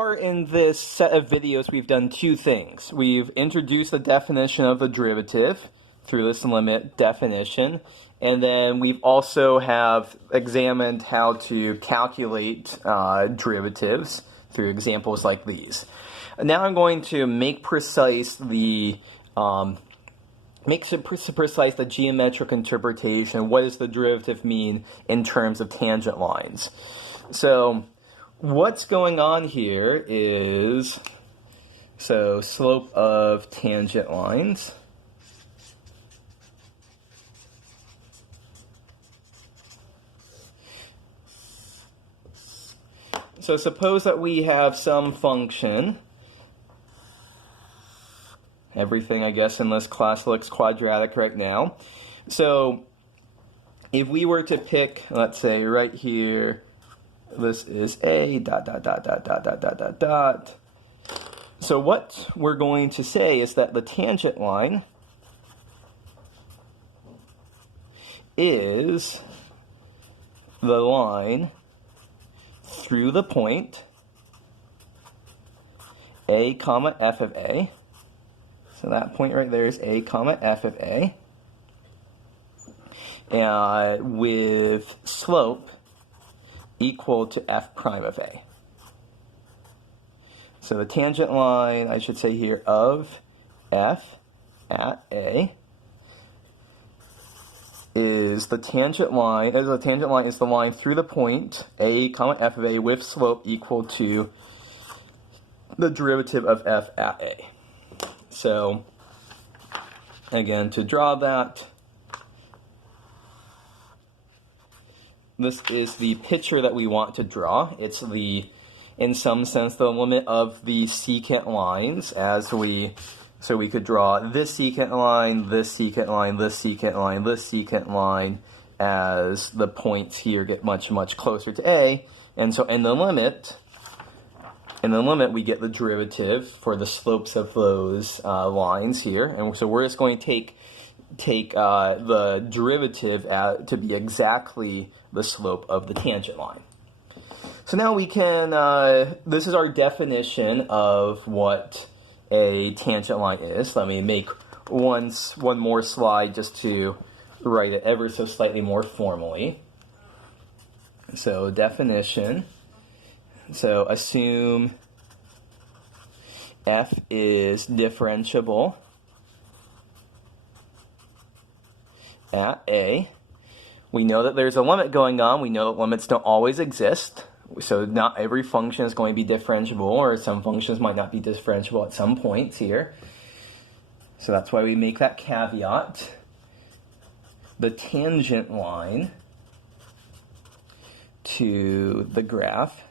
far in this set of videos, we've done two things. We've introduced the definition of the derivative through this limit definition, and then we've also have examined how to calculate derivatives through examples like these. Now I'm going to make precise the geometric interpretation. What does the derivative mean in terms of tangent lines? So what's going on here is, slope of tangent lines. So suppose that we have some function. Everything, I guess, in this class looks quadratic right now. So if we were to pick, let's say right here, this is a dot, dot, dot, dot, dot, dot, dot, dot, dot. So what we're going to say is that the tangent line is the line through the point a comma f of a. So that point right there is a comma f of a, with slope equal to f prime of a. So the tangent line, I should say here, of f at a is the tangent line. The tangent line is the line through the point a comma f of a with slope equal to the derivative of f at a. So again, to draw that, this is the picture that we want to draw. It's in some sense, the limit of the secant lines so we could draw this secant line, this secant line, this secant line, this secant line as the points here get much, much closer to A. And so in the limit, we get the derivative for the slopes of those lines here. And so we're just going to take the derivative to be exactly the slope of the tangent line. So now we can, this is our definition of what a tangent line is. Let me make one more slide just to write it ever so slightly more formally. So definition. So assume f is differentiable at a. We know that there's a limit going on. We know that limits don't always exist. So not every function is going to be differentiable, or some functions might not be differentiable at some points here. So that's why we make that caveat. The tangent line to the graph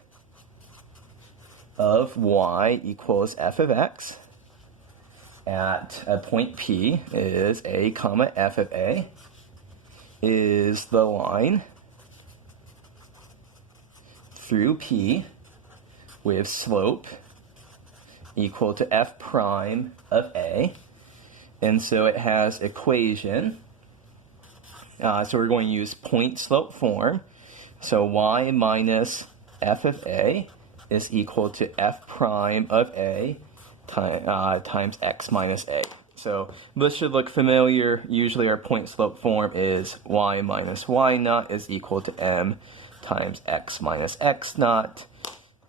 of y equals f of x at a point P is a comma f of a is the line through P with slope equal to f prime of a. And so it has equation. So we're going to use point slope form. So y minus f of a is equal to f prime of a times x minus a. So this should look familiar. Usually our point slope form is y minus y naught is equal to m times x minus x naught.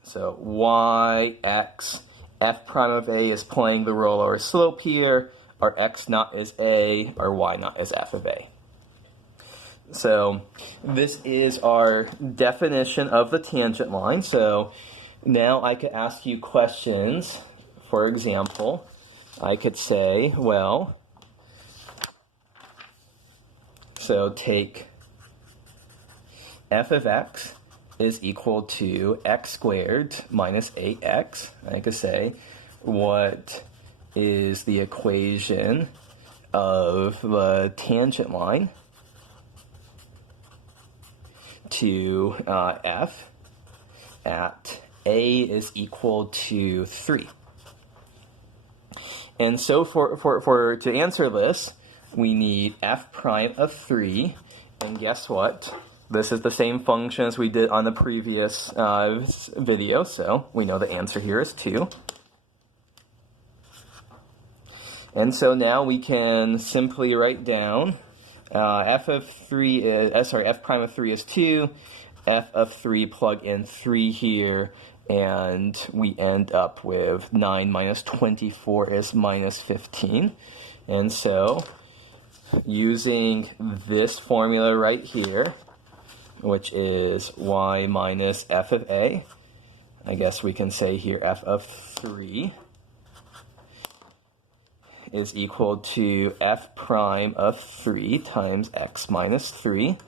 So y, x, f prime of a is playing the role of our slope here. Our x naught is a, our y naught is f of a. So this is our definition of the tangent line. So now I could ask you questions. For example, I could say, well, so take f of x is equal to x squared minus 8x. I could say, what is the equation of the tangent line to f at a is equal to 3? And so to answer this, we need f prime of 3, and guess what? This is the same function as we did on the previous video, so we know the answer here is 2. And so now we can simply write down f prime of 3 is 2, f of 3, plug in 3 here, and we end up with 9 minus 24 is minus 15. And so using this formula right here, which is y minus f of a, I guess we can say here f of 3 is equal to f prime of 3 times x minus 3.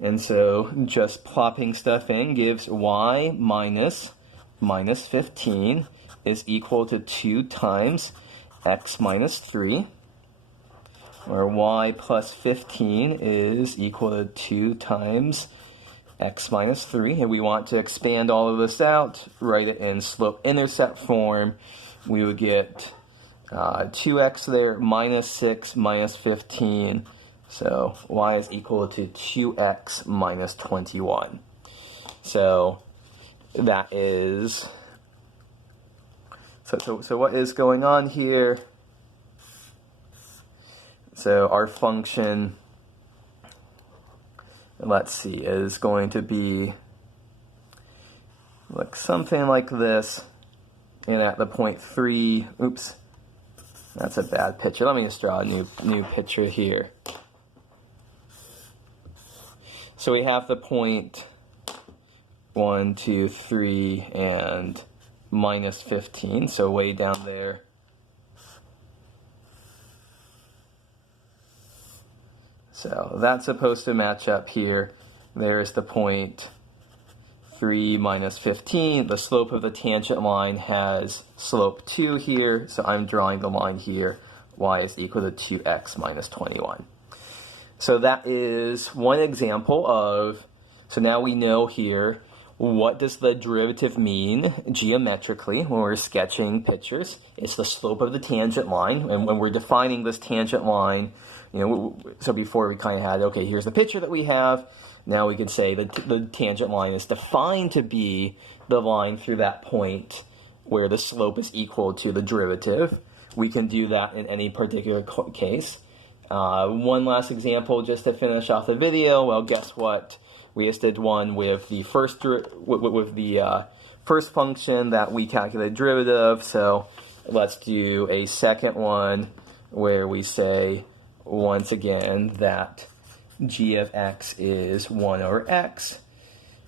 And so just plopping stuff in gives y minus 15 is equal to 2 times x minus 3, where y plus 15 is equal to 2 times x minus 3. And we want to expand all of this out, write it in slope-intercept form. We would get 2x there, minus 6, minus 15. So y is equal to 2x minus 21. So that is, so what is going on here? So our function, let's see, is going to be like something like this. And at the point 3, oops, that's a bad picture. Let me just draw a new picture here. So we have the point 1, 2, 3, and minus 15, so way down there. So that's supposed to match up here. There's the point 3 minus 15. The slope of the tangent line has slope 2 here, so I'm drawing the line here. Y is equal to 2x minus 21. So that is one example of, so now we know here, what does the derivative mean geometrically when we're sketching pictures? It's the slope of the tangent line, and when we're defining this tangent line, you know, so before we kind of had, okay, here's the picture that we have. Now we could say that the tangent line is defined to be the line through that point where the slope is equal to the derivative. We can do that in any particular case. One last example just to finish off the video. Well, guess what? We just did one with the first first function that we calculated derivative. So let's do a second one where we say once again that g of x is 1 over x,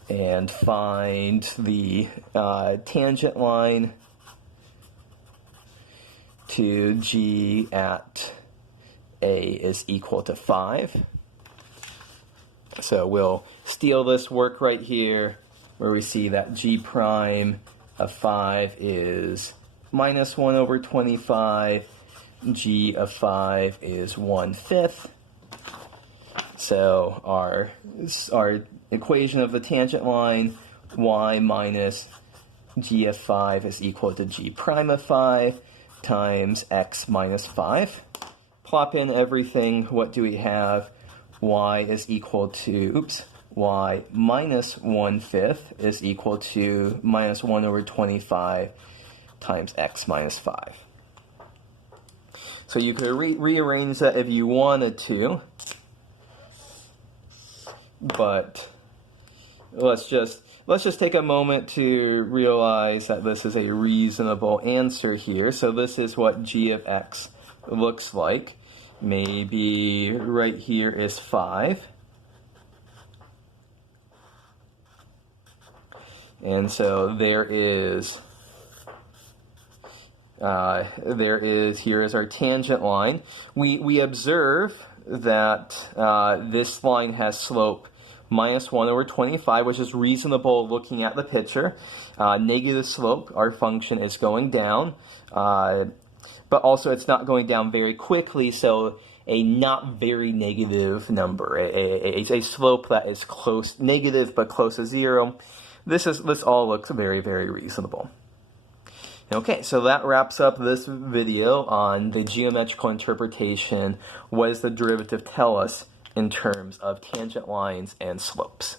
and find the tangent line to g at a is equal to 5. So we'll steal this work right here where we see that g prime of 5 is minus 1 over 25. G of 5 is 1/5. So our equation of the tangent line, y minus g of 5 is equal to g prime of 5 times x minus 5. Plop in everything. What do we have? Y is equal to, y minus 1/5 is equal to minus 1 over 25 times x minus 5. So you could rearrange that if you wanted to, but let's just take a moment to realize that this is a reasonable answer here. So this is what g of x looks like. Maybe right here is 5. And so here is our tangent line. We observe that this line has slope minus 1 over 25, which is reasonable looking at the picture. Negative slope, our function is going down, but also it's not going down very quickly, so a not very negative number, a slope that is close, negative but close to 0. This all looks very, very reasonable. Okay, so that wraps up this video on the geometrical interpretation. What does the derivative tell us in terms of tangent lines and slopes.